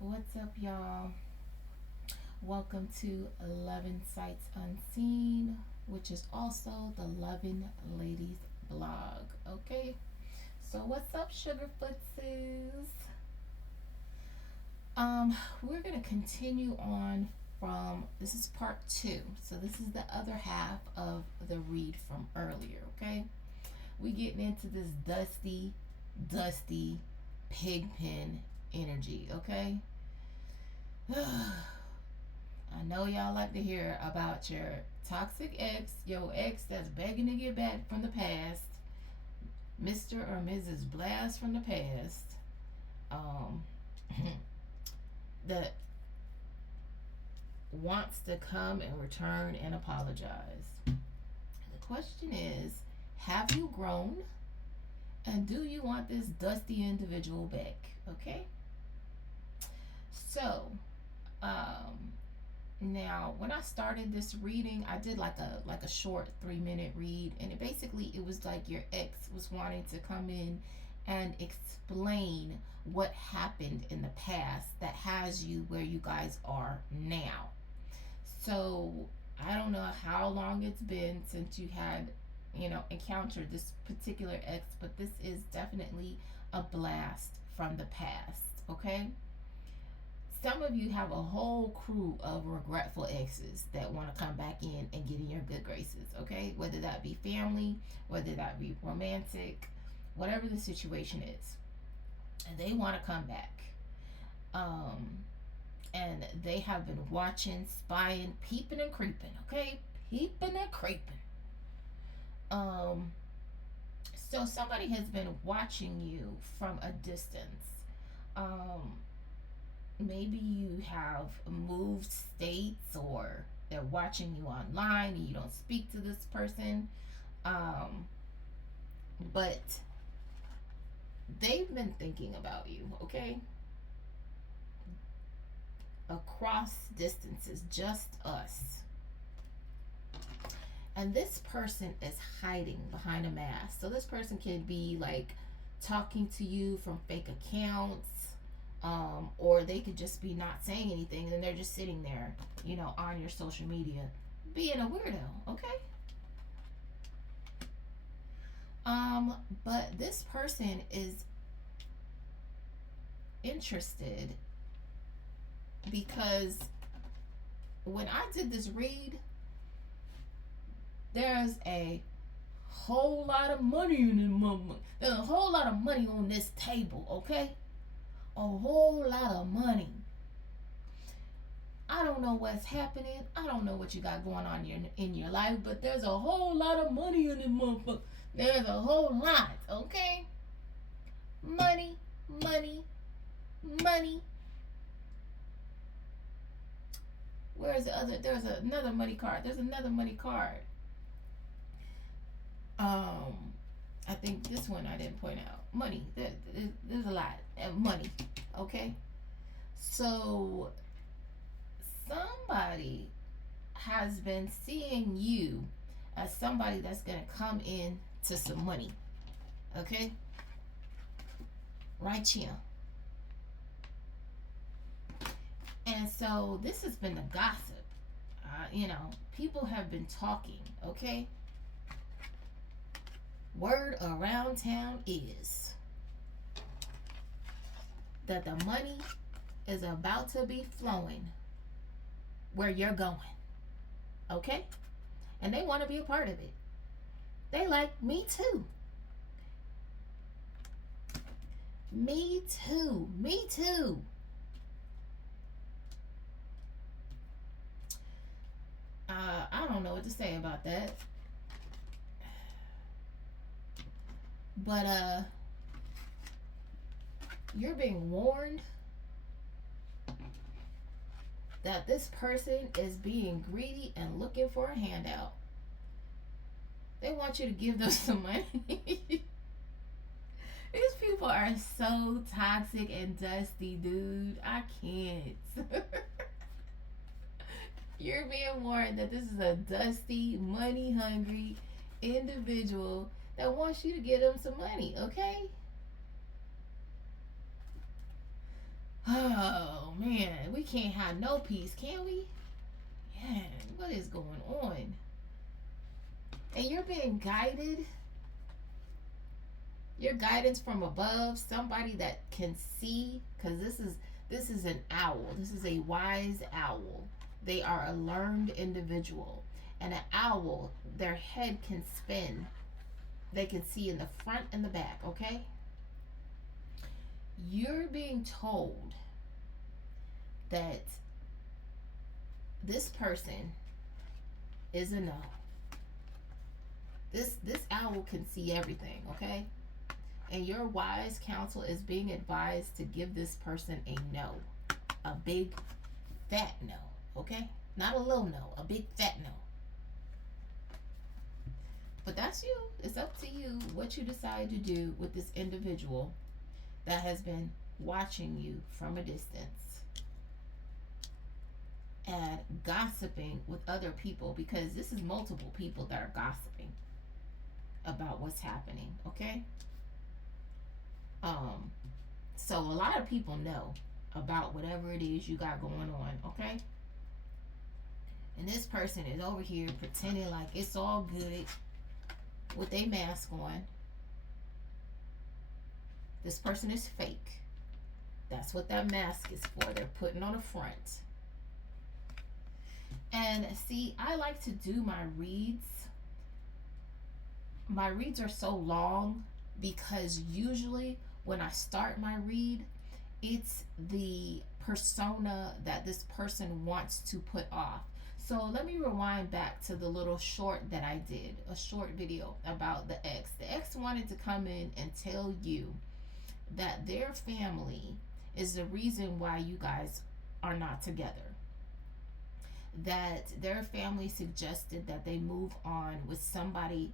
What's up, y'all? Welcome to Loving Sights Unseen, which is also the Loving Ladies blog. Okay, so what's up, Sugar Footses? We're gonna continue on from this is part two, so this is the other half of the read from earlier. Okay, we getting into this dusty pigpen energy. Okay. I know y'all like to hear about your toxic ex, your ex that's begging to get back from the past, Mr. or Mrs. Blast from the past, um, that wants to come and return and apologize. The question is, have you grown? And do you want this dusty individual back? Okay? So, um, now, when I started this reading, I did like a short 3 minute read, and it was like your ex was wanting to come in and explain what happened in the past that has you where you guys are now. So I don't know how long it's been since you had, encountered this particular ex, but this is definitely a blast from the past. Okay, some of you have a whole crew of regretful exes that want to come back in and get in your good graces, okay? Whether that be family, whether that be romantic, whatever the situation is. And they want to come back. Um, and they have been watching, spying, peeping and creeping, okay? Peeping and creeping. Um, so somebody has been watching you from a distance. Um, Maybe you have moved states, or they're watching you online and you don't speak to this person, um, but they've been thinking about you, okay, across distances, just us. And this person is hiding behind a mask. So this person could be like talking to you from fake accounts, or they could just be not saying anything and they're just sitting there, on your social media, being a weirdo, okay? But this person is interested because when I did this read, there's a whole lot of money in it. There's a whole lot of money on this table, okay? A whole lot of money. I don't know what's happening. I don't know what you got going on in your life, but there's a whole lot of money in this motherfucker. There's a whole lot, okay? Money, money, money. Where's the other? There's another money card. There's another money card. Um, I think this one I didn't point out. Money. There's a lot of money, okay? So somebody has been seeing you as somebody that's going to come in to some money, okay? Right here. And so this has been the gossip. People have been talking, okay? Word around town is that the money is about to be flowing where you're going, okay? And they want to be a part of it. They like, me too. Me too. Me too. I don't know what to say about that. But you're being warned that this person is being greedy and looking for a handout. They want you to give them some money. These people are so toxic and dusty, dude. I can't. You're being warned that this is a dusty, money hungry individual that wants you to give them some money, okay? Oh man, we can't have no peace, can we? Man, what is going on? And you're being guided. Your guidance from above, somebody that can see, because this is an owl. This is a wise owl. They are a learned individual. And an owl, their head can spin. They can see in the front and the back, okay? You're being told that this person is a no. This owl can see everything, okay? And your wise counsel is being advised to give this person a no. A big fat no, okay? Not a little no, a big fat no. But that's you. It's up to you what you decide to do with this individual that has been watching you from a distance and gossiping with other people, because this is multiple people that are gossiping about what's happening, okay? So a lot of people know about whatever it is you got going on, okay? And this person is over here pretending like it's all good with a mask on. This person is fake. That's what that mask is for. They're putting on a front. And see, I like to do my reads. My reads are so long because usually when I start my read, it's the persona that this person wants to put off. So let me rewind back to the little short that I did, a short video about the ex. The ex wanted to come in and tell you that their family is the reason why you guys are not together. That their family suggested that they move on with somebody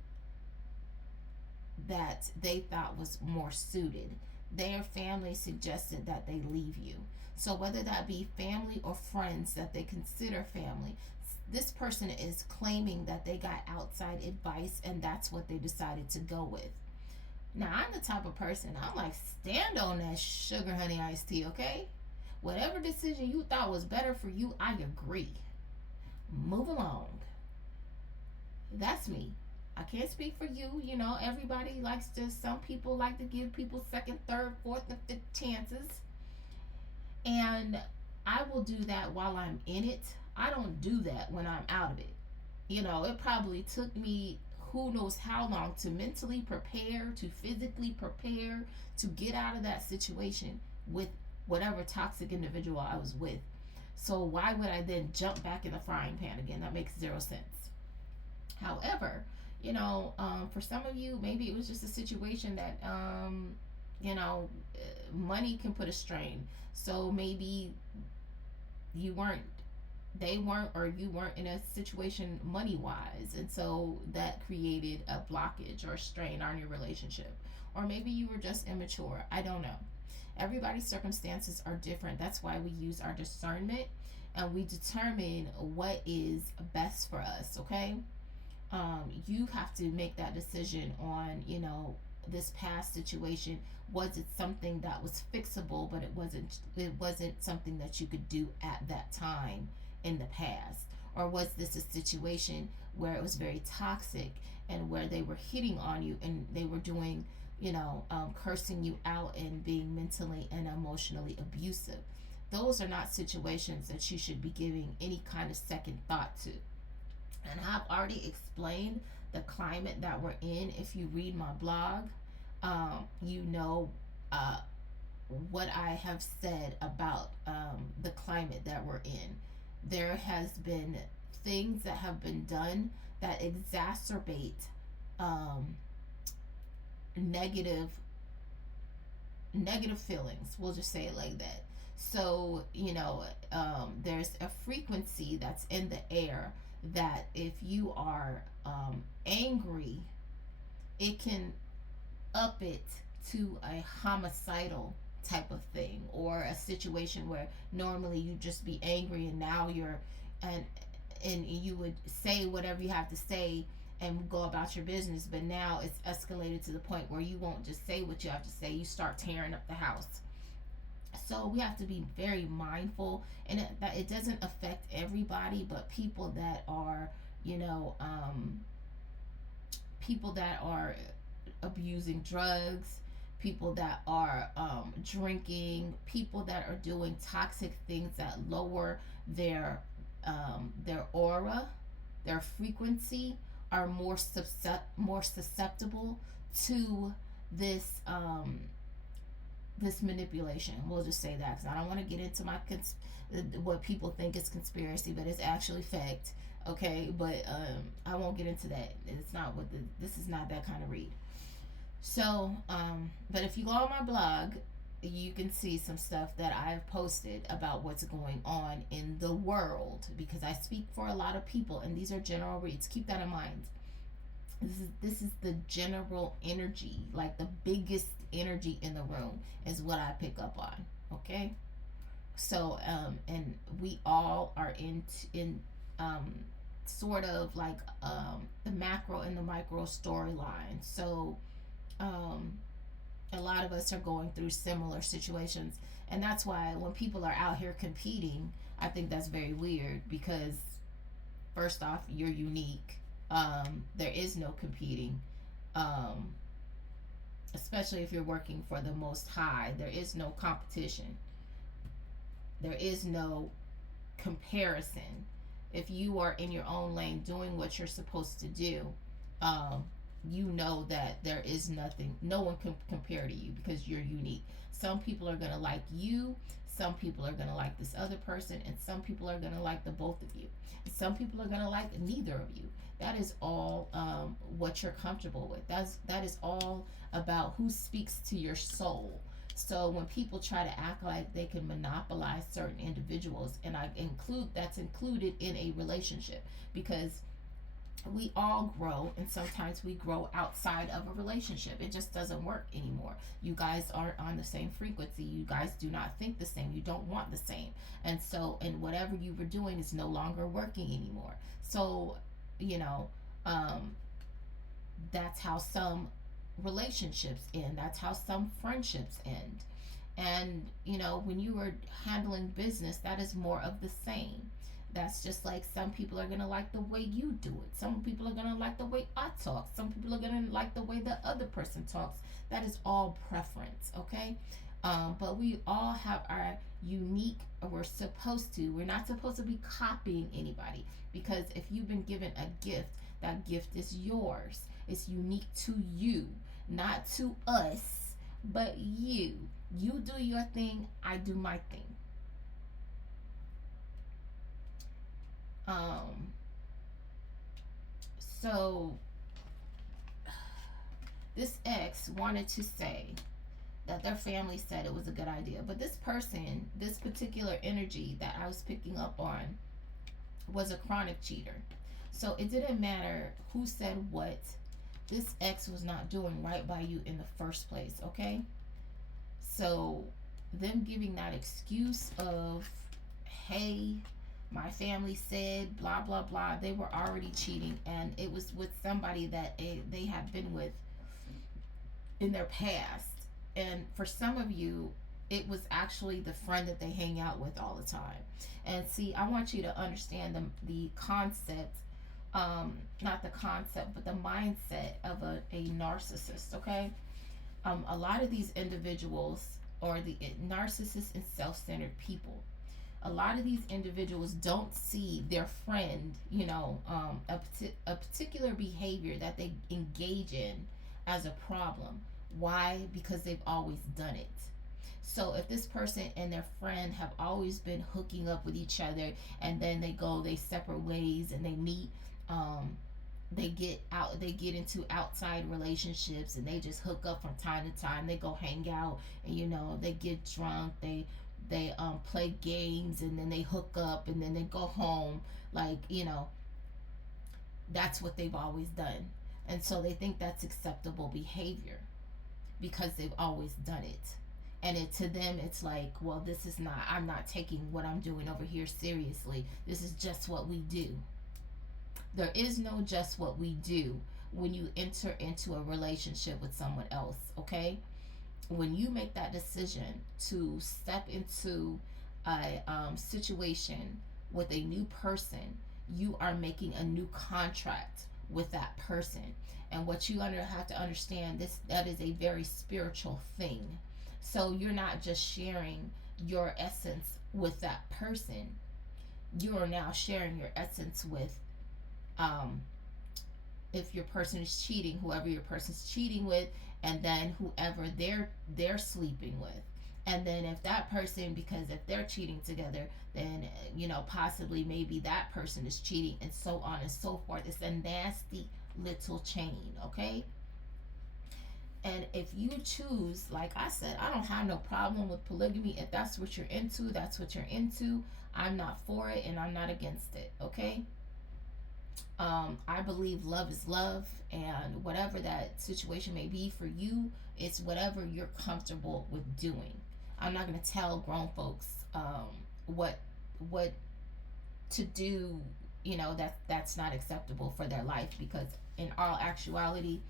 that they thought was more suited. Their family suggested that they leave you. So whether that be family or friends that they consider family, this person is claiming that they got outside advice and that's what they decided to go with. Now, I'm the type of person, I'm like, stand on that sugar honey iced tea, okay? Whatever decision you thought was better for you, I agree. Move along. That's me. I can't speak for you. You know, everybody likes to, some people like to give people second, third, fourth, and fifth chances. And I will do that while I'm in it. I don't do that when I'm out of it. You know, it probably took me who knows how long to mentally prepare, to physically prepare, to get out of that situation with whatever toxic individual I was with. So why would I then jump back in the frying pan again? That makes zero sense. However, you know, for some of you, maybe it was just a situation that, you know, money can put a strain. So maybe you weren't, they weren't, or you weren't in a situation money wise. And so that created a blockage or a strain on your relationship. Or maybe you were just immature. I don't know. Everybody's circumstances are different. That's why we use our discernment and we determine what is best for us, okay? You have to make that decision on, you know, this past situation. Was it something that was fixable, but it wasn't something that you could do at that time in the past? Or was this a situation where it was very toxic and where they were hitting on you and they were doing, you know, cursing you out and being mentally and emotionally abusive? Those are not situations that you should be giving any kind of second thought to. And I've already explained the climate that we're in. If you read my blog, you know what I have said about the climate that we're in. There has been things that have been done that exacerbate negative feelings. We'll just say it like that. So, you know, there's a frequency that's in the air that if you are angry, it can up it to a homicidal type of thing, or a situation where normally you just be angry and now you're and you would say whatever you have to say and go about your business, but now it's escalated to the point where you won't just say what you have to say, you start tearing up the house. So we have to be very mindful, and that it doesn't affect everybody, but people that are, you know, people that are abusing drugs, people that are drinking, people that are doing toxic things that lower their aura, their frequency, are more susceptible to this this manipulation. We'll just say that because I don't want to get into my what people think is conspiracy, but it's actually fact. Okay, but I won't get into that. It's not what this is not that kind of read. So, but if you go on my blog, you can see some stuff that I've posted about what's going on in the world, because I speak for a lot of people, and these are general reads. Keep that in mind. This is the general energy, like the biggest energy in the room is what I pick up on. Okay, so and we all are in sort of like the macro and the micro storyline. So um, a lot of us are going through similar situations, and that's why when people are out here competing, I think that's very weird, because first off, you're unique. There is no competing, um, especially if you're working for the Most High. There is no competition. There is no comparison. If you are in your own lane doing what you're supposed to do, um, you know that there is nothing, no one can compare to you, because you're unique. Some people are going to like you, some people are going to like this other person, and some people are going to like the both of you. Some people are going to like neither of you. That is all what you're comfortable with. That is all about who speaks to your soul. So when people try to act like they can monopolize certain individuals, and that's included in a relationship, because we all grow, and sometimes we grow outside of a relationship. It just doesn't work anymore. You guys aren't on the same frequency. You guys do not think the same. You don't want the same. And so, and whatever you were doing is no longer working anymore. So, you know, that's how some relationships end. That's how some friendships end. And, you know, when you are handling business, that is more of the same. That's just like some people are going to like the way you do it. Some people are going to like the way I talk. Some people are going to like the way the other person talks. That is all preference, okay? But we all have our unique, we're supposed to. We're not supposed to be copying anybody, because if you've been given a gift, that gift is yours. It's unique to you, not to us, but you. You do your thing, I do my thing. Um, so this ex wanted to say that their family said it was a good idea, but this person, this particular energy that I was picking up on, was a chronic cheater. So it didn't matter who said what. This ex was not doing right by you in the first place, okay? So them giving that excuse of, hey, my family said blah blah blah, they were already cheating, and it was with somebody that they had been with in their past. And for some of you, it was actually the friend that they hang out with all the time. And see, I want you to understand the concept, not the concept, but the mindset of a narcissist, okay? A lot of these individuals are the narcissists and self-centered people. A lot of these individuals don't see their friend, you know, a particular behavior that they engage in as a problem. Why? Because they've always done it. So if this person and their friend have always been hooking up with each other, and then they separate ways, and they meet, they get into outside relationships, and they just hook up from time to time. They go hang out, and you know, they get drunk, they play games, and then they hook up, and then they go home, like, you know, that's what they've always done. And so they think that's acceptable behavior because they've always done it. And to them, it's like, well, this is not, I'm not taking what I'm doing over here seriously. This is just what we do. There is no just what we do when you enter into a relationship with someone else, okay? when you make that decision to step into a situation with a new person, you are making a new contract with that person. And what you have to understand, this that is a very spiritual thing. So you're not just sharing your essence with that person. You are now sharing your essence with, um, if your person is cheating, whoever your person's cheating with, and then whoever they're sleeping with. And then if that person, because if they're cheating together, then possibly maybe that person is cheating, and so on and so forth. It's a nasty little chain, okay? And if you choose, like I said, I don't have no problem with polygamy. If that's what you're into, that's what you're into. I'm not for it and I'm not against it, okay? I believe love is love, and whatever that situation may be for you, it's whatever you're comfortable with doing. I'm not going to tell grown folks what what to do. That's not acceptable for their life, because in all actuality,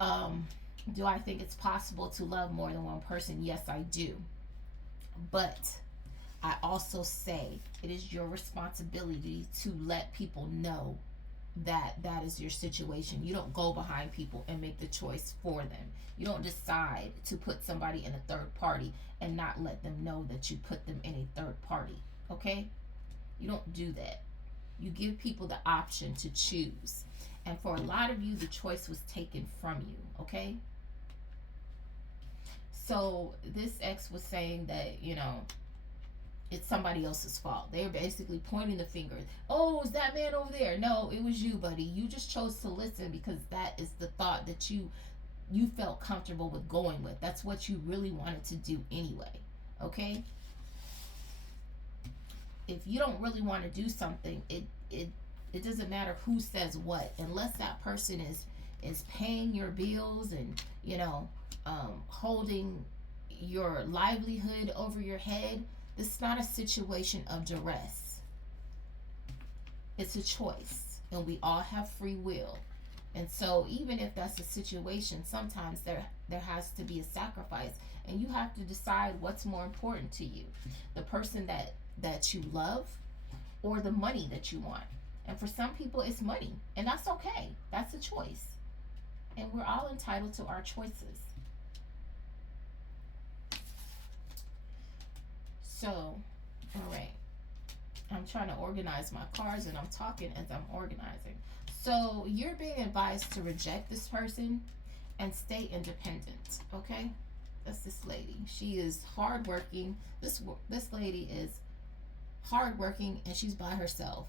um, do I think it's possible to love more than one person? Yes, I do. But I also say it is your responsibility to let people know that that is your situation. You don't go behind people and make the choice for them. You don't decide to put somebody in a third party and not let them know that you put them in a third party. Okay? You don't do that. You give people the option to choose. And for a lot of you, the choice was taken from you. Okay? So this ex was saying that, it's somebody else's fault. They're basically pointing the finger. Oh, is that man over there? No, it was you, buddy. You just chose to listen because that is the thought that you felt comfortable with going with. That's what you really wanted to do anyway. Okay? If you don't really want to do something, it doesn't matter who says what, unless that person is paying your bills and holding your livelihood over your head. This is not a situation of duress. It's a choice, and we all have free will. And so even if that's a situation, sometimes there has to be a sacrifice, and you have to decide what's more important to you. The person that you love, or the money that you want. And for some people it's money, and that's okay. That's a choice. And we're all entitled to our choices. So, all right. I'm trying to organize my cards, and I'm talking as I'm organizing. So, you're being advised to reject this person and stay independent, okay? That's this lady. She is hardworking. This lady is hardworking, and she's by herself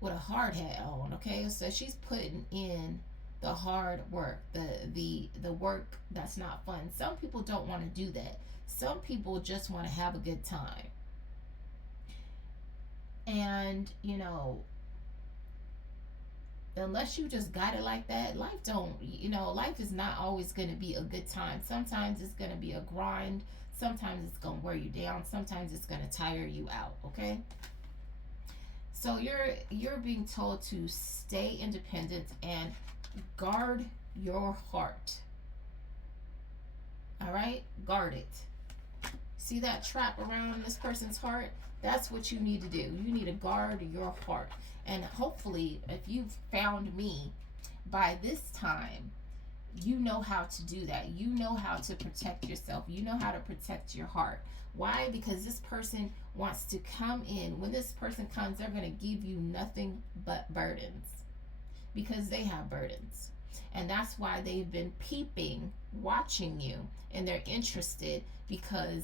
with a hard hat on, okay? So she's putting in the hard work, the work that's not fun. Some people don't want to do that. Some people just want to have a good time. And, unless you just got it like that, life is not always going to be a good time. Sometimes it's going to be a grind. Sometimes it's going to wear you down. Sometimes it's going to tire you out, okay? So you're being told to stay independent and guard your heart. All right? Guard it. See that trap around this person's heart? That's what you need to do. You need to guard your heart. And hopefully, if you've found me by this time, you know how to do that. You know how to protect yourself. You know how to protect your heart. Why? Because this person wants to come in. When this person comes, they're going to give you nothing but burdens, because they have burdens. And that's why they've been peeping, watching you, and they're interested because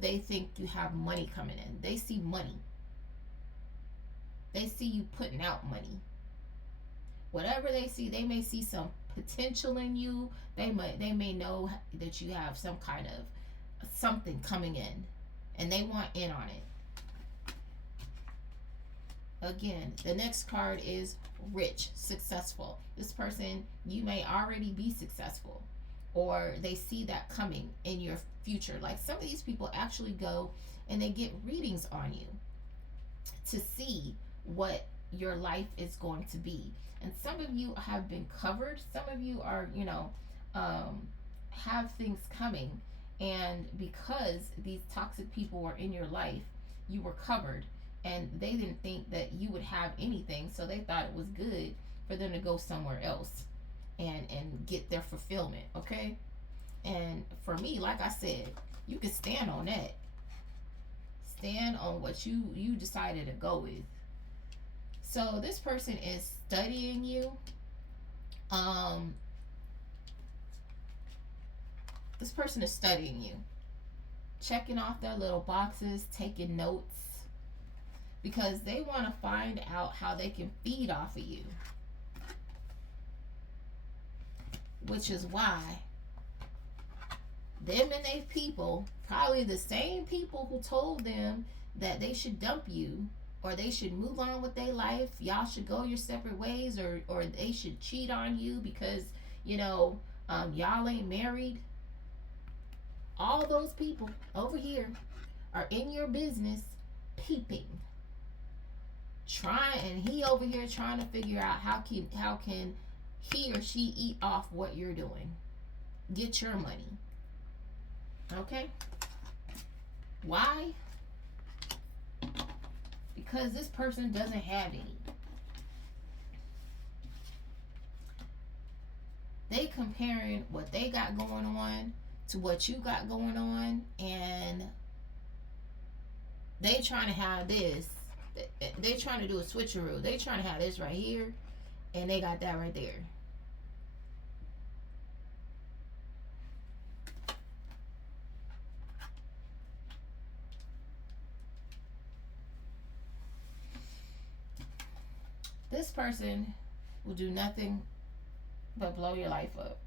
they think you have money coming in. They see money. They see you putting out money. Whatever they see, they may see some potential in you. They may know that you have some kind of something coming in, and they want in on it. Again, the next card is rich, successful. This person, you may already be successful, or they see that coming in your future. Like, some of these people actually go and they get readings on you to see what your life is going to be. And some of you have been covered. Some of you are, um, have things coming, and because these toxic people were in your life, you were covered, and they didn't think that you would have anything, so they thought it was good for them to go somewhere else and get their fulfillment. Okay. And for me, like I said, you can stand on that. Stand on what you decided to go with. So this person is studying you. um this person is studying you, checking off their little boxes, taking notes, because they want to find out how they can feed off of you, which is why them and they people, probably the same people who told them that they should dump you or they should move on with their life, y'all should go your separate ways, or they should cheat on you because you know y'all ain't married. All those people over here are in your business, peeping, trying, and he over here trying to figure out how can he or she eat off what you're doing, get your money. Okay. Why? Because this person doesn't have any. They comparing what they got going on to what you got going on, and they trying to have this. They trying to do a switcheroo. They trying to have this right here, and they got that right there. This person will do nothing but blow your life up.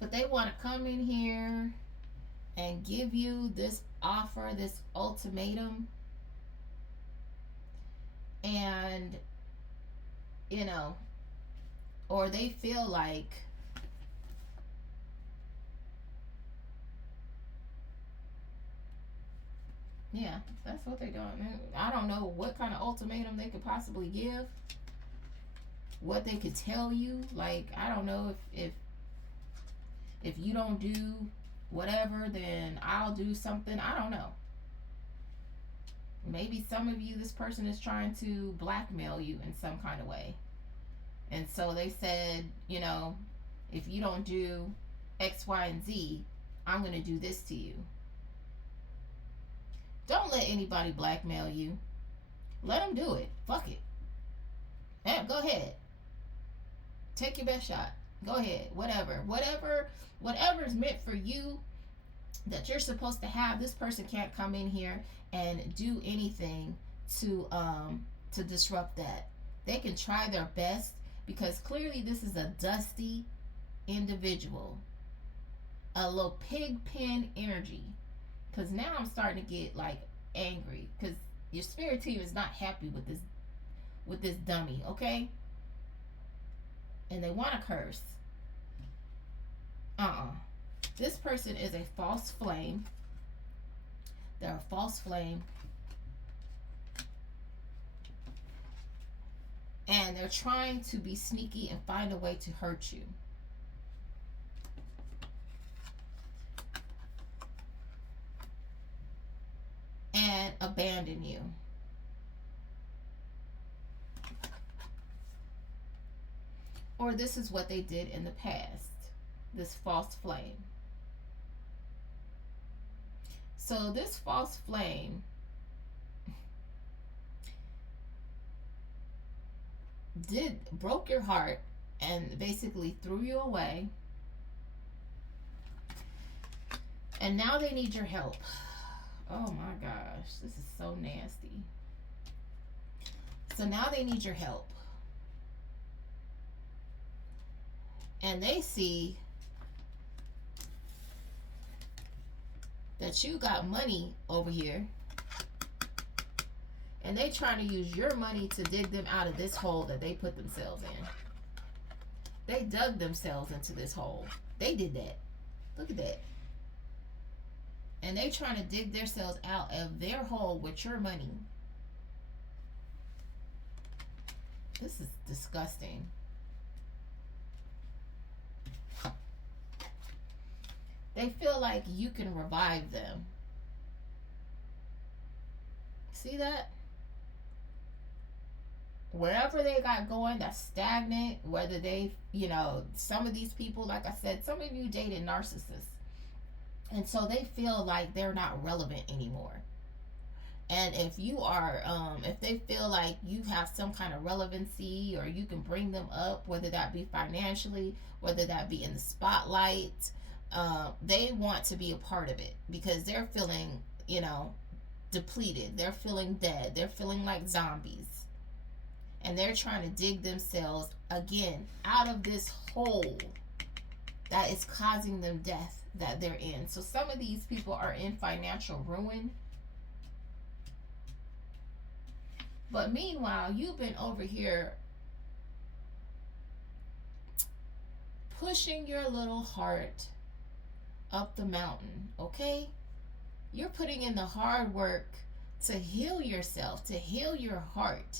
But they want to come in here and give you this offer, this ultimatum, and you know, or they feel like yeah, that's what they're doing. I don't know what kind of ultimatum they could possibly give, what they could tell you. Like, I don't know if you don't do whatever, then I'll do something. I don't know. Maybe some of you, this person is trying to blackmail you in some kind of way. And so they said, you know, if you don't do X, Y, and Z, I'm going to do this to you. Don't let anybody blackmail you. Let them do it. Fuck it. Yeah, go ahead. Take your best shot. Go ahead. Whatever's meant for you that you're supposed to have, this person can't come in here and do anything to disrupt that. They can try their best, because clearly this is a dusty individual. A little pig pen energy. Because now I'm starting to get like angry, because your spirit team is not happy with this dummy, okay? And they want to curse. This person is a false flame. They're a false flame. And they're trying to be sneaky and find a way to hurt you. And abandon you. Or this is what they did in the past. This false flame. So this false flame broke your heart and basically threw you away. And now they need your help. Oh my gosh, this is so nasty. So now they need your help. And they see that you got money over here, and they trying to use your money to dig them out of this hole that they put themselves in. They dug themselves into this hole. They did that. Look at that. And they trying to dig themselves out of their hole with your money. This is disgusting. They feel like you can revive them. See that? Wherever they got going that's stagnant, whether they, some of these people, like I said, some of you dated narcissists. And so they feel like they're not relevant anymore. And if you are, if they feel like you have some kind of relevancy or you can bring them up, whether that be financially, whether that be in the spotlight, they want to be a part of it because they're feeling, depleted. They're feeling dead. They're feeling like zombies. And they're trying to dig themselves again out of this hole that is causing them death that they're in. So some of these people are in financial ruin. But meanwhile, you've been over here pushing your little heart up the mountain, okay? You're putting in the hard work to heal yourself, to heal your heart.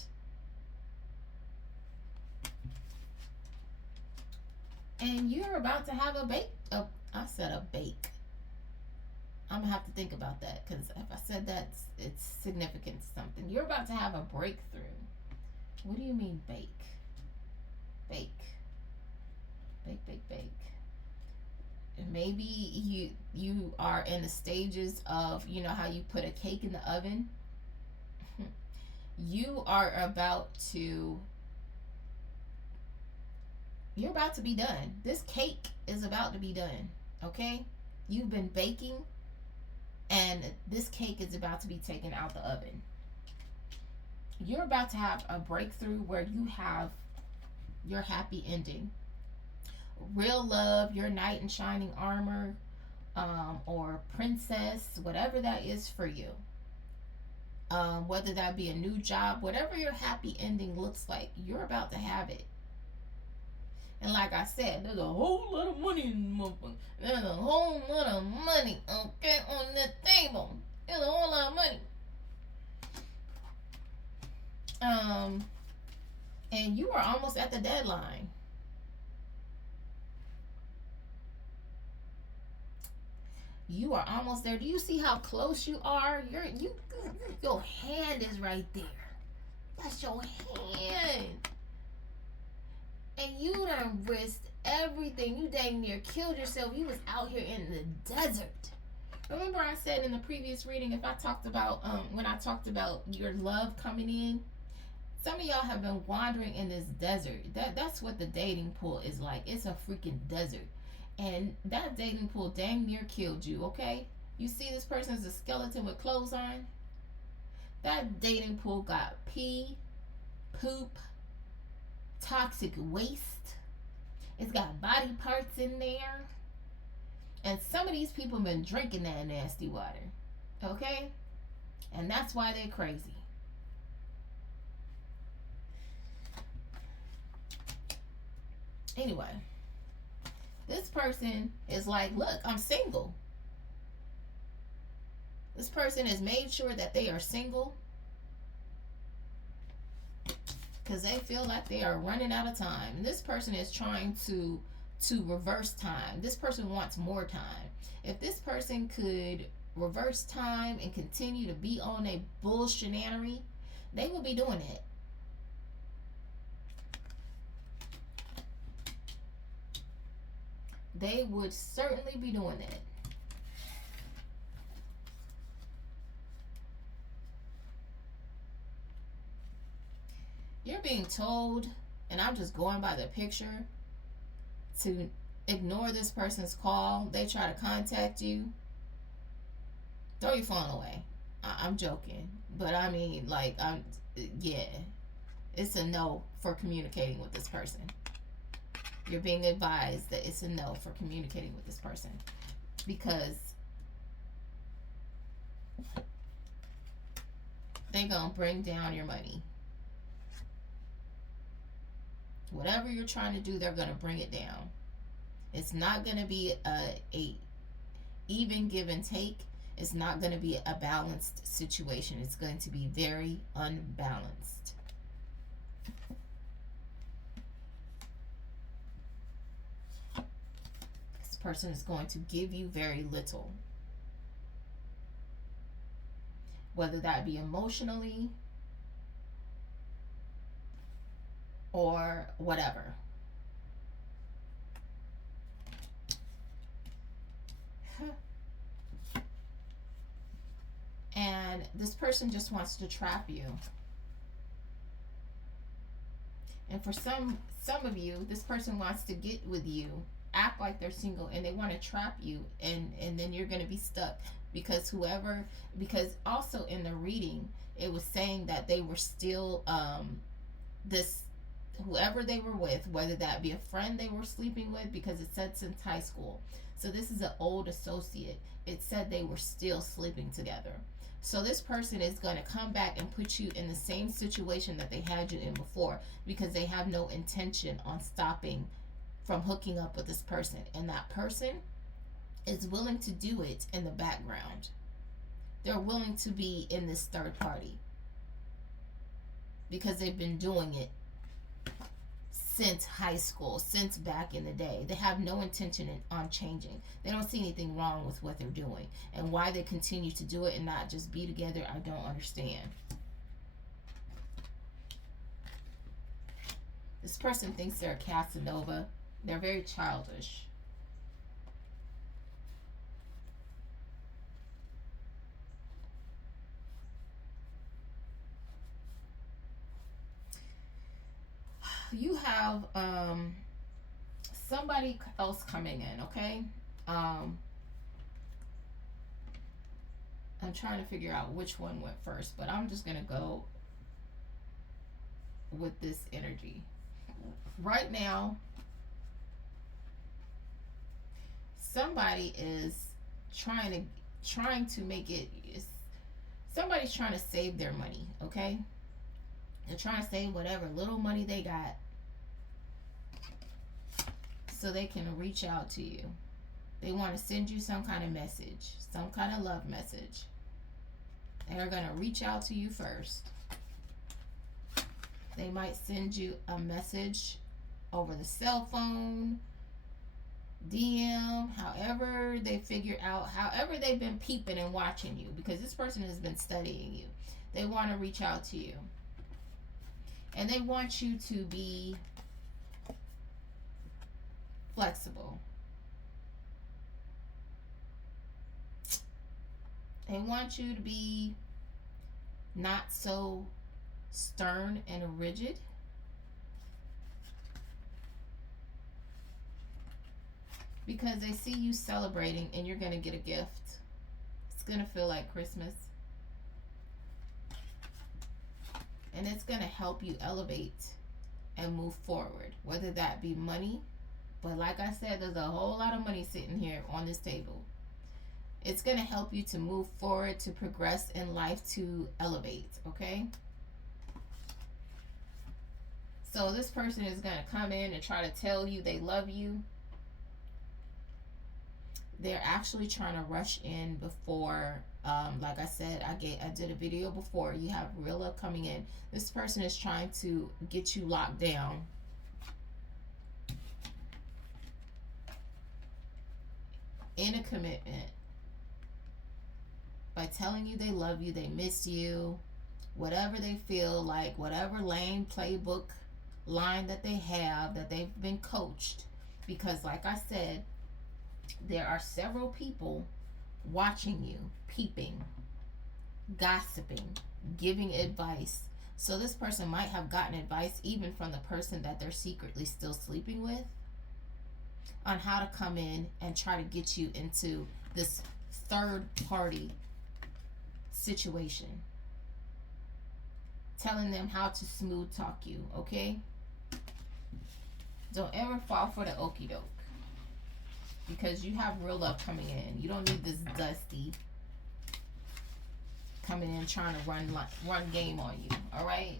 And you're about to have a bake. I said a bake. I'm gonna have to think about that because if I said that, it's significant something. You're about to have a breakthrough. What do you mean bake? Bake. Bake, bake, bake. And maybe you are in the stages of, how you put a cake in the oven. You're about to be done. This cake is about to be done. Okay? You've been baking and this cake is about to be taken out the oven. You're about to have a breakthrough where you have your happy ending. Real love, your knight in shining armor, or princess, whatever that is for you. Whether that be a new job, whatever your happy ending looks like, you're about to have it. And like I said, there's a whole lot of money in the motherfucker. There's a whole lot of money, okay, on the table. There's a whole lot of money. And you are almost at the deadline. You are almost there. Do you see how close you are? Your hand is right there. That's your hand. And you done risked everything. You dang near killed yourself. You was out here in the desert. Remember I said in the previous reading, if I talked about, when I talked about your love coming in, some of y'all have been wandering in this desert. That's what the dating pool is like. It's a freaking desert. And that dating pool dang near killed you, okay? You see this person's a skeleton with clothes on? That dating pool got pee, poop, toxic waste. It's got body parts in there. And some of these people have been drinking that nasty water, okay? And that's why they're crazy. Anyway, this person is like, look, I'm single. This person has made sure that they are single because they feel like they are running out of time. And this person is trying to reverse time. This person wants more time. If this person could reverse time and continue to be on a bullshinanery, they would be doing it. They would certainly be doing that. You're being told, and I'm just going by the picture, to ignore this person's call. They try to contact you. Throw your phone away. I'm joking. But I mean, like, yeah. It's a no for communicating with this person. You're being advised that it's a no for communicating with this person. Because they're going to bring down your money. Whatever you're trying to do, they're going to bring it down. It's not going to be a even give and take. It's not going to be a balanced situation. It's going to be very unbalanced. This person is going to give you very little, whether that be emotionally or whatever. And this person just wants to trap you. And for some of you, this person wants to get with you, act like they're single, and they want to trap you, and then you're going to be stuck, because also in the reading it was saying that they were still this whoever they were with, whether that be a friend they were sleeping with, because it said since high school. So this is an old associate. It said they were still sleeping together. So this person is going to come back and put you in the same situation that they had you in before, because they have no intention on stopping from hooking up with this person. And that person is willing to do it in the background. They're willing to be in this third party because they've been doing it since high school, since back in the day. They have no intention on changing. They don't see anything wrong with what they're doing. And why they continue to do it and not just be together, I don't understand. This person thinks they're a Casanova. They're very childish. You have somebody else coming in, okay? I'm trying to figure out which one went first, but I'm just gonna go with this energy right now. Somebody is trying to make it. Somebody's trying to save their money, okay? They're trying to save whatever little money they got so they can reach out to you. They want to send you some kind of message, some kind of love message. They're going to reach out to you first. They might send you a message over the cell phone, DM, however they figure out, however they've been peeping and watching you, because this person has been studying you. They want to reach out to you. And they want you to be flexible. They want you to be not so stern and rigid. Because they see you celebrating and you're going to get a gift. It's going to feel like Christmas. And it's going to help you elevate and move forward, whether that be money. But like I said, there's a whole lot of money sitting here on this table. It's going to help you to move forward, to progress in life, to elevate, okay? So this person is going to come in and try to tell you they love you. They're actually trying to rush in before, like I said, I did a video before. You have real love coming in. This person is trying to get you locked down. In a commitment. By telling you they love you, they miss you, whatever they feel like, whatever lame playbook line that they have, that they've been coached. Because like I said, there are several people watching you, peeping, gossiping, giving advice. So this person might have gotten advice even from the person that they're secretly still sleeping with on how to come in and try to get you into this third party situation. Telling them how to smooth talk you, okay? Don't ever fall for the okie doke. Because you have real love coming in. You don't need this dusty coming in trying to run game on you. All right?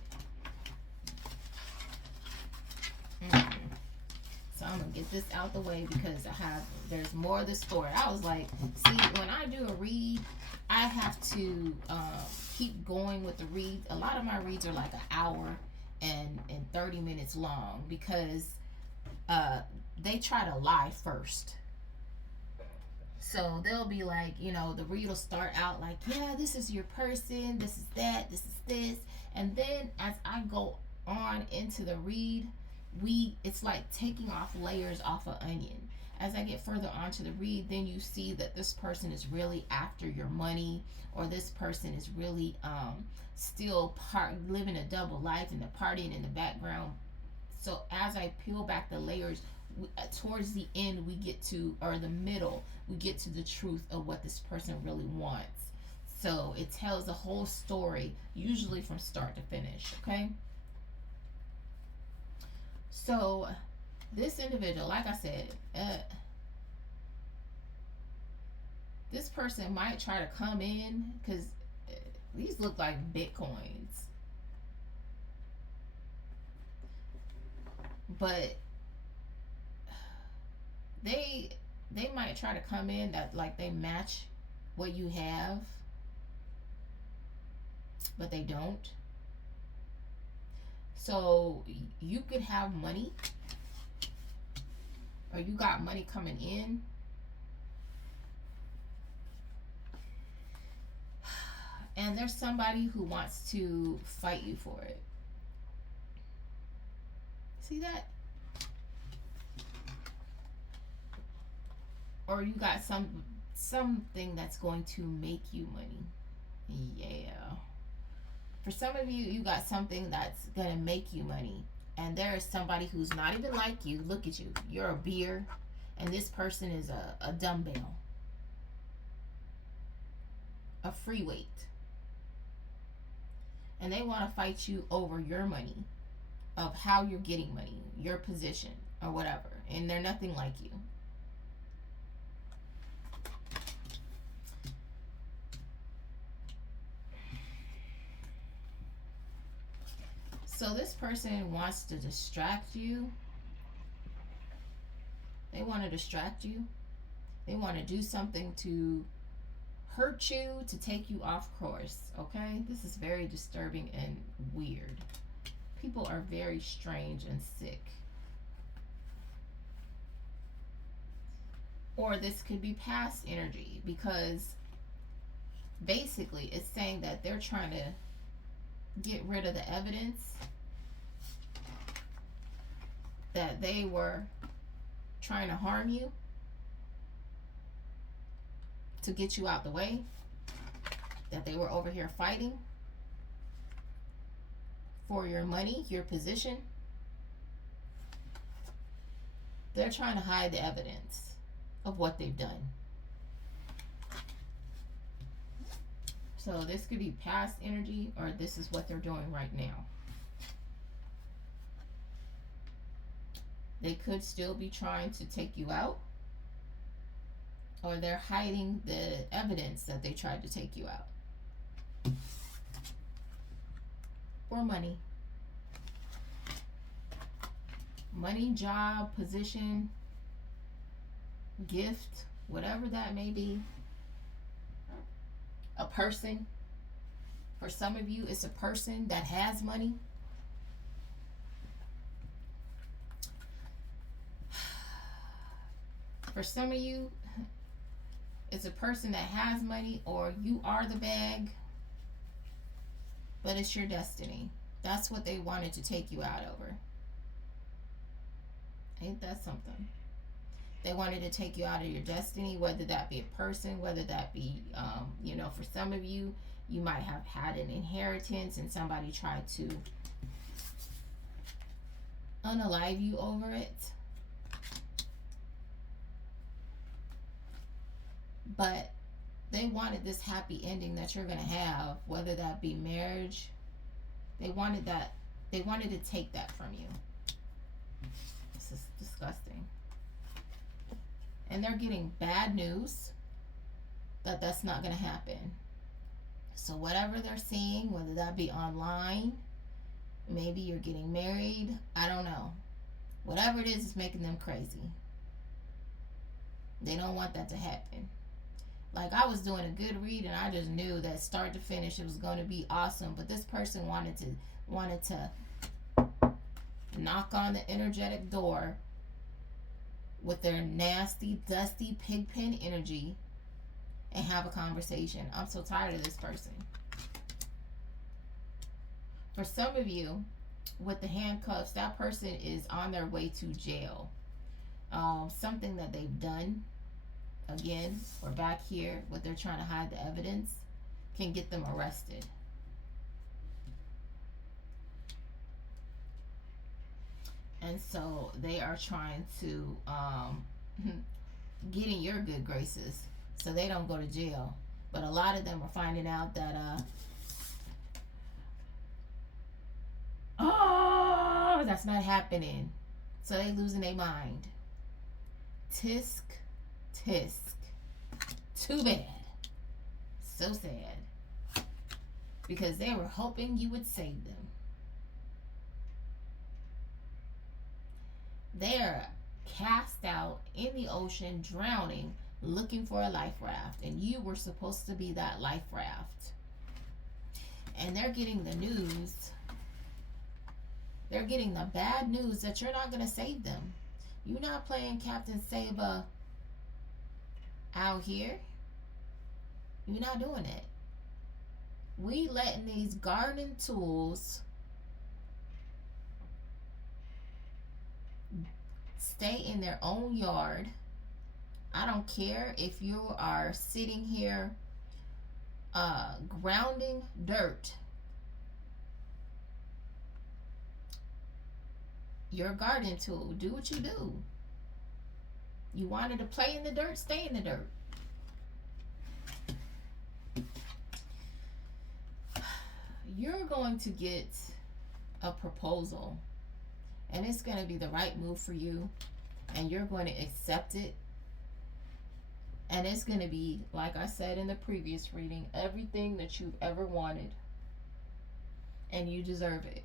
So I'm going to get this out the way because there's more of the story. I was like, see, when I do a read, I have to keep going with the reads. A lot of my reads are like an hour and 30 minutes long because uh, they try to lie first. So they'll be like, the read will start out like, yeah, this is your person, this is that, this is this. And then as I go on into the read, it's like taking off layers off an onion. As I get further onto the read, then you see that this person is really after your money, or this person is really still living a double life and the partying in the background. So as I peel back the layers, towards the end we get to, or the middle, we get to the truth of what this person really wants. So it tells the whole story, usually from start to finish. Okay, so this individual, like I said, this person might try to come in because these look like bitcoins, but they might try to come in that like they match what you have, but they don't. So you could have money, or you got money coming in, and there's somebody who wants to fight you for it. See that? Or you got something that's going to make you money. Yeah. For some of you, you got something that's going to make you money. And there is somebody who's not even like you. Look at you. You're a beer. And this person is a dumbbell. A free weight. And they want to fight you over your money. Of how you're getting money. Your position. Or whatever. And they're nothing like you. So this person wants to distract you. They want to distract you. They want to do something to hurt you, to take you off course. Okay? This is very disturbing and weird. People are very strange and sick. Or this could be past energy, because basically it's saying that they're trying to get rid of the evidence that they were trying to harm you, to get you out the way, that they were over here fighting for your money, your position. They're trying to hide the evidence of what they've done. So this could be past energy, or this is what they're doing right now. They could still be trying to take you out, or they're hiding the evidence that they tried to take you out. For money. Money, job, position, gift, whatever that may be. A person. For some of you, it's a person that has money. For some of you, it's a person that has money, or you are the bag, but it's your destiny. That's what they wanted to take you out over. Ain't that something? They wanted to take you out of your destiny, whether that be a person, whether that be, for some of you, you might have had an inheritance and somebody tried to unalive you over it. But they wanted this happy ending that you're going to have, whether that be marriage. They wanted that. They wanted to take that from you. This is disgusting. And they're getting bad news that that's not going to happen. So whatever they're seeing, whether that be online, maybe you're getting married, I don't know. Whatever it is making them crazy. They don't want that to happen. Like, I was doing a good read and I just knew that start to finish it was going to be awesome. But this person wanted to knock on the energetic door with their nasty, dusty pigpen energy and have a conversation. I'm so tired of this person. For some of you, with the handcuffs, that person is on their way to jail. Something that they've done, again, or back here, what they're trying to hide the evidence, can get them arrested. And so they are trying to get in your good graces so they don't go to jail. But a lot of them are finding out that oh, that's not happening. So they losing their mind. Tisk, tisk. Too bad. So sad. Because they were hoping you would save them. They're cast out in the ocean, drowning, looking for a life raft. And you were supposed to be that life raft. And they're getting the news. They're getting the bad news that you're not going to save them. You're not playing Captain Saba out here. You're not doing it. We letting these gardening tools stay in their own yard. I don't care if you are sitting here grounding dirt. You're a garden tool. Do what you do. You wanted to play in the dirt, stay in the dirt. You're going to get a proposal, and it's going to be the right move for you, and you're going to accept it. And it's going to be, like I said in the previous reading, everything that you've ever wanted, and you deserve it.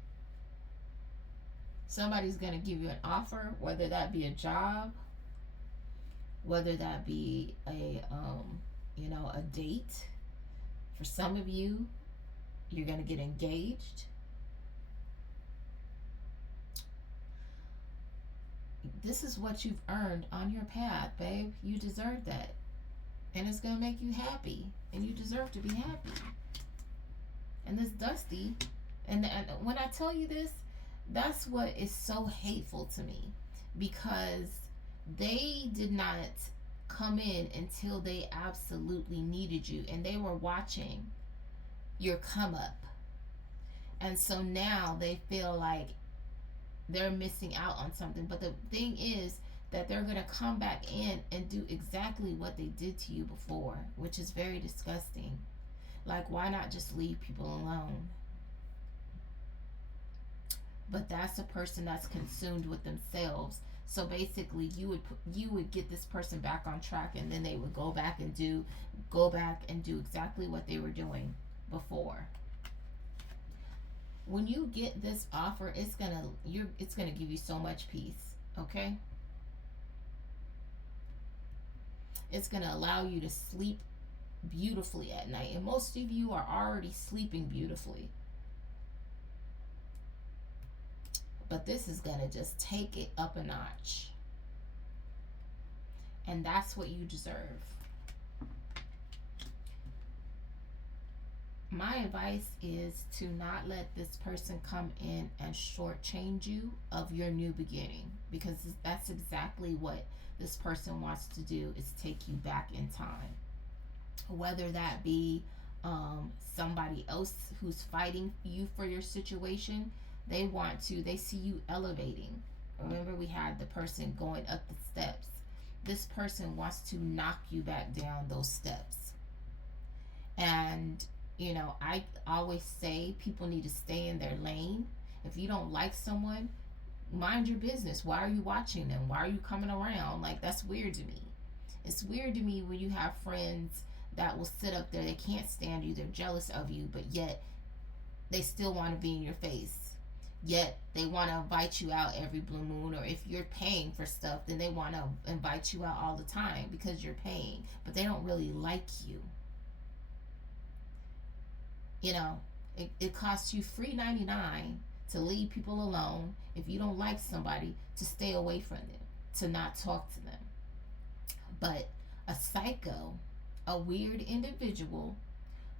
Somebody's going to give you an offer, whether that be a job, whether that be a date. For some of you, you're going to get engaged. This is what you've earned on your path, babe. You deserve that. And it's going to make you happy. And you deserve to be happy. And this Dusty, and when I tell you this, that's what is so hateful to me, because they did not come in until they absolutely needed you, and they were watching your come up. And so now they feel like they're missing out on something. But the thing is that they're going to come back in and do exactly what they did to you before, which is very disgusting. Like, why not just leave people alone? But that's a person that's consumed with themselves. So basically, you would get this person back on track, and then they would go back and do exactly what they were doing before. When you get this offer, it's gonna give you so much peace. Okay, it's gonna allow you to sleep beautifully at night, and most of you are already sleeping beautifully. But this is going to just take it up a notch. And that's what you deserve. My advice is to not let this person come in and shortchange you of your new beginning. Because that's exactly what this person wants to do, is take you back in time. Whether that be somebody else who's fighting you for your situation. They see you elevating. Remember, we had the person going up the steps. This person wants to knock you back down those steps. And, I always say people need to stay in their lane. If you don't like someone, mind your business. Why are you watching them? Why are you coming around? Like, that's weird to me. It's weird to me when you have friends that will sit up there. They can't stand you. They're jealous of you, but yet they still want to be in your face. Yet they want to invite you out every blue moon, or if you're paying for stuff, then they want to invite you out all the time because you're paying, but they don't really like you. You know, it costs you free 99 to leave people alone if you don't like somebody, to stay away from them, to not talk to them. But a psycho, a weird individual,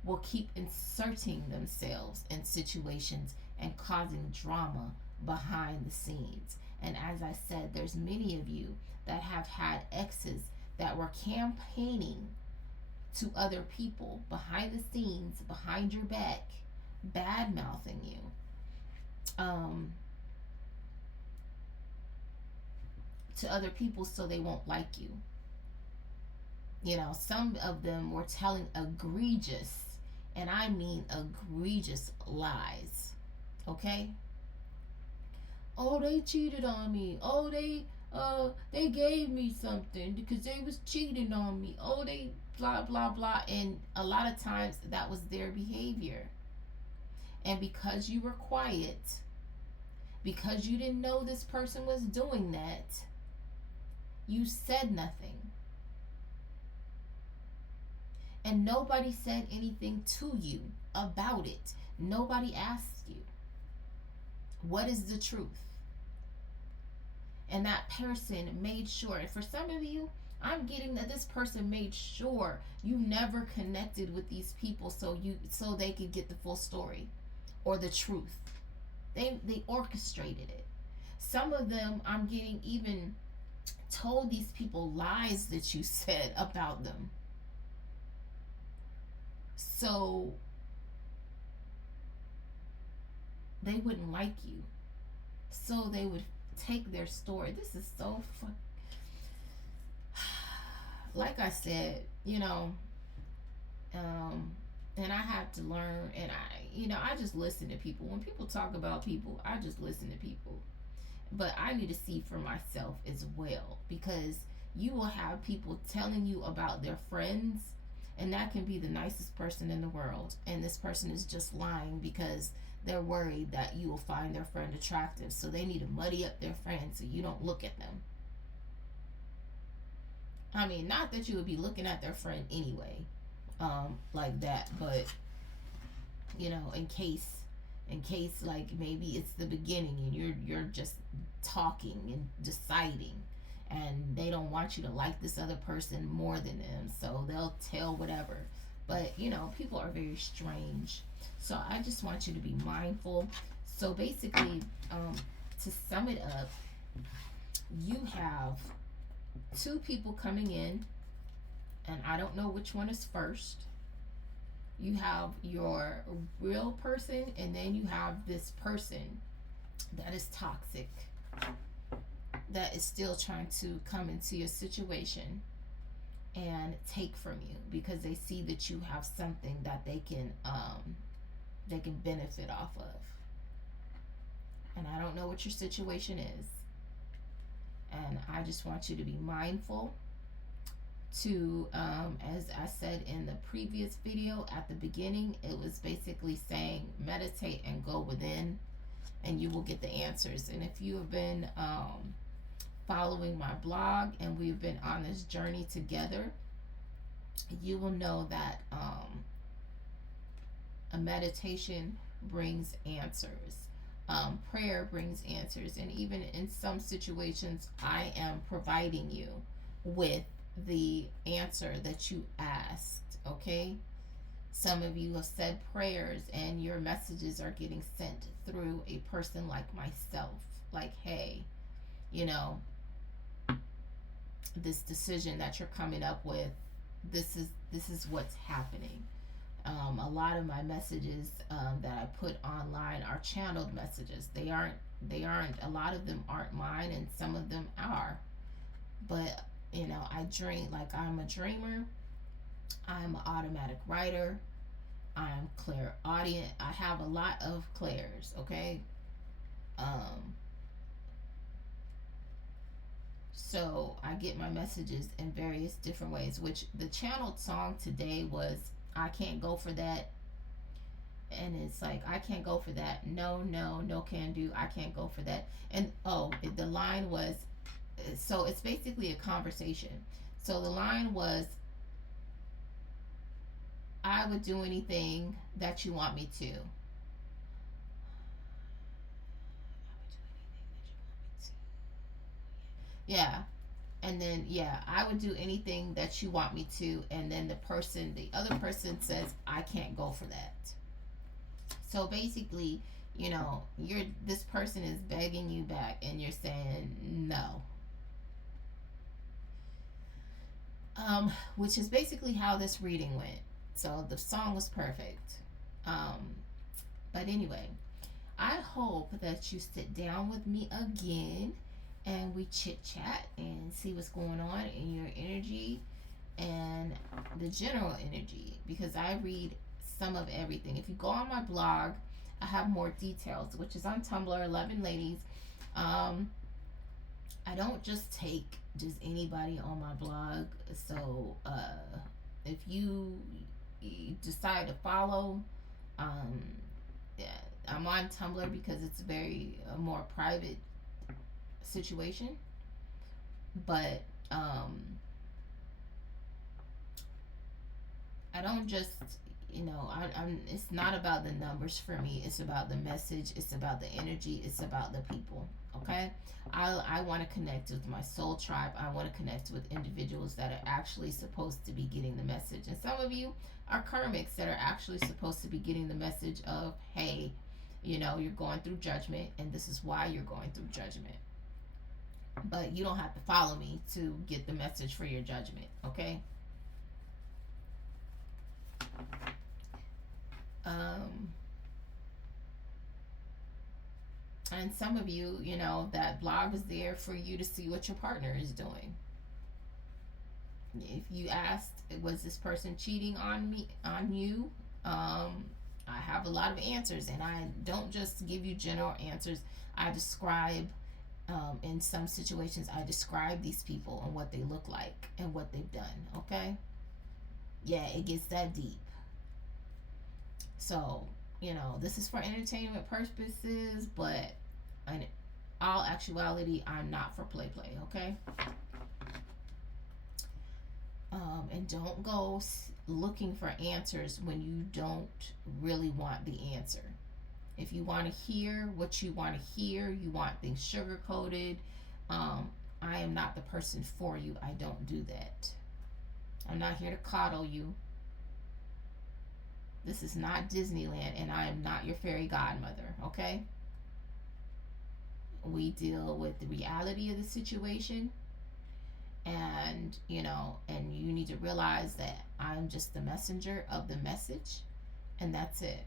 will keep inserting themselves in situations and causing drama behind the scenes. And as I said, there's many of you that have had exes that were campaigning to other people behind the scenes, behind your back, bad mouthing you, to other people so they won't like you. You know, some of them were telling egregious, and I mean egregious, lies. Okay? Oh, they cheated on me. Oh, they gave me something because they was cheating on me. Oh, they blah blah blah. And a lot of times that was their behavior. And because you were quiet, because you didn't know this person was doing that, you said nothing. And nobody said anything to you about it. Nobody asked you, what is the truth? And that person made sure, and for some of you, I'm getting that this person made sure you never connected with these people so they could get the full story or the truth. They orchestrated it. Some of them, I'm getting, even told these people lies that you said about them, so they wouldn't like you, so they would take their story. This is so fun. Like I said, and I have to learn, and I just listen to people. When people talk about people, I just listen to people. But I need to see for myself as well, because you will have people telling you about their friends, and that can be the nicest person in the world, and this person is just lying because they're worried that you will find their friend attractive, so they need to muddy up their friend so you don't look at them. I mean, not that you would be looking at their friend anyway, like that, but in case like maybe it's the beginning and you're just talking and deciding, and they don't want you to like this other person more than them, so they'll tell whatever. But people are very strange, so I just want you to be mindful. So basically, to sum it up, you have two people coming in, and I don't know which one is first. You have your real person, and then you have this person that is toxic, that is still trying to come into your situation and take from you because they see that you have something that they can benefit off of. And I don't know what your situation is, and I just want you to be mindful to, as I said in the previous video at the beginning, it was basically saying meditate and go within, and you will get the answers. And if you have been following my blog and we've been on this journey together, you will know that a meditation brings answers. Prayer brings answers, and even in some situations I am providing you with the answer that you asked. Okay, some of you have said prayers and your messages are getting sent through a person like myself, like, hey, this decision that you're coming up with, this is what's happening. A lot of my messages that I put online are channeled messages. They aren't a lot of them aren't mine, and some of them are. But I dream, like, I'm a dreamer, I'm an automatic writer, I'm clairaudient. I have a lot of clairs, okay? So I get my messages in various different ways, which the channeled song today was I Can't Go For That. and it's like, I can't go for that. No, no, no, can do. I can't go for that. And oh, the line was, so it's basically a conversation. So the line was, I would do anything that you want me to. Yeah. And then, yeah, I would do anything that you want me to. And then the other person says, I can't go for that. So basically, this person is begging you back, and you're saying no. Which is basically how this reading went. So the song was perfect. Um, but anyway, I hope that you sit down with me again and we chit chat and see what's going on in your energy and the general energy, because I read some of everything. If you go on my blog, I have more details, which is on Tumblr, 11 Ladies. Um, I don't just take just anybody on my blog. So if you decide to follow, um, yeah, I'm on Tumblr because it's a very more private situation. But I don't just, I'm. It's not about the numbers for me. It's about the message. It's about the energy. It's about the people. Okay, I want to connect with my soul tribe. I want to connect with individuals that are actually supposed to be getting the message. And some of you are karmics that are actually supposed to be getting the message of, hey, you're going through judgment, and this is why you're going through judgment. But you don't have to follow me to get the message for your judgment. Okay. Um, and some of you, that blog is there for you to see what your partner is doing. If you asked, was this person cheating on you? I have a lot of answers, and I don't just give you general answers. I describe, in some situations, I describe these people and what they look like and what they've done. Okay. Yeah, it gets that deep. So, this is for entertainment purposes, but in all actuality, I'm not for play, okay? And don't go looking for answers when you don't really want the answer. If you want to hear what you want to hear, you want things sugar coated, I am not the person for you. I don't do that. I'm not here to coddle you. This is not Disneyland, and I am not your fairy godmother, okay? We deal with the reality of the situation, and and you need to realize that I'm just the messenger of the message, and that's it.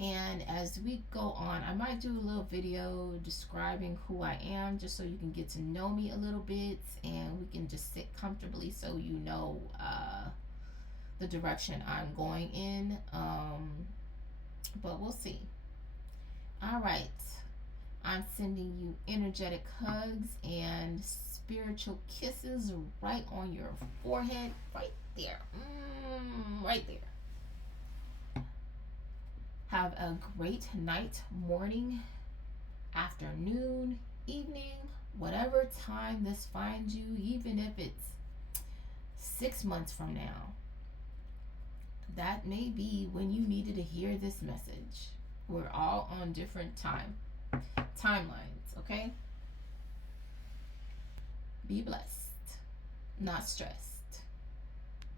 And as we go on, I might do a little video describing who I am, just so you can get to know me a little bit, and we can just sit comfortably so you know the direction I'm going in. But we'll see. All right. I'm sending you energetic hugs and spiritual kisses right on your forehead, right there. Right there. Have a great night, morning, afternoon, evening, whatever time this finds you, even if it's 6 months from now. That may be when you needed to hear this message. We're all on different timelines, okay? Be blessed, not stressed.